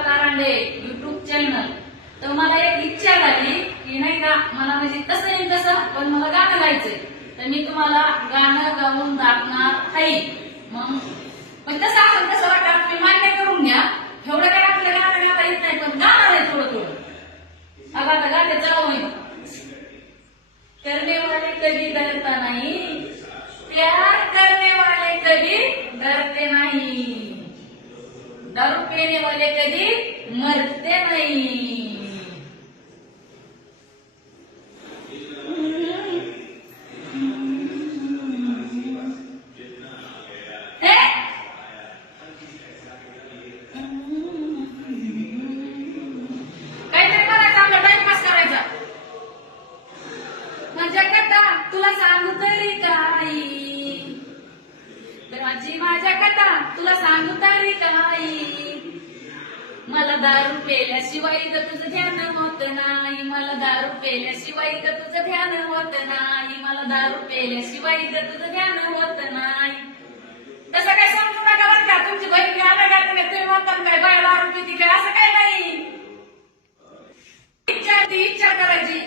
Karande YouTube channel तर मला एक इच्छा झाली की नाही का मला म्हणजे कसं येईल तसं पण मला गाणं गायचंय. तर मी तुम्हाला गाणं गाऊन दाखणार आहे. मग पण कसं आपण कसं वाटतं तुम्ही मान्य करून घ्या. एवढं काय आपल्याला गाणं गाता येत नाही पण गाणं आहे थोडं थोडं अगा आता गाते जाऊ होईल करने वाले कधी डरता नाही? प्यार करने वाले कभी डरते नहीं दारू पीने वाले कधी मरते नाही. हे? म्हणजे माझ्या कथा तुला सांगू तरी का? मला दारू पेल्याशिवाय ग तुझं ध्यान होत नाही. मला दारू पेल्याशिवाय ग तुझं ध्यान होत नाही. मला दारू पेल्याशिवाय ग तुझं ध्यान होत नाही. तसं काय समजू नका बरं का? तुमची बहीण आलं का तुम्ही? तुम्ही म्हणतात काय बाय दारू पिती काय असं काय नाही. इच्छा ती इच्छा करायची.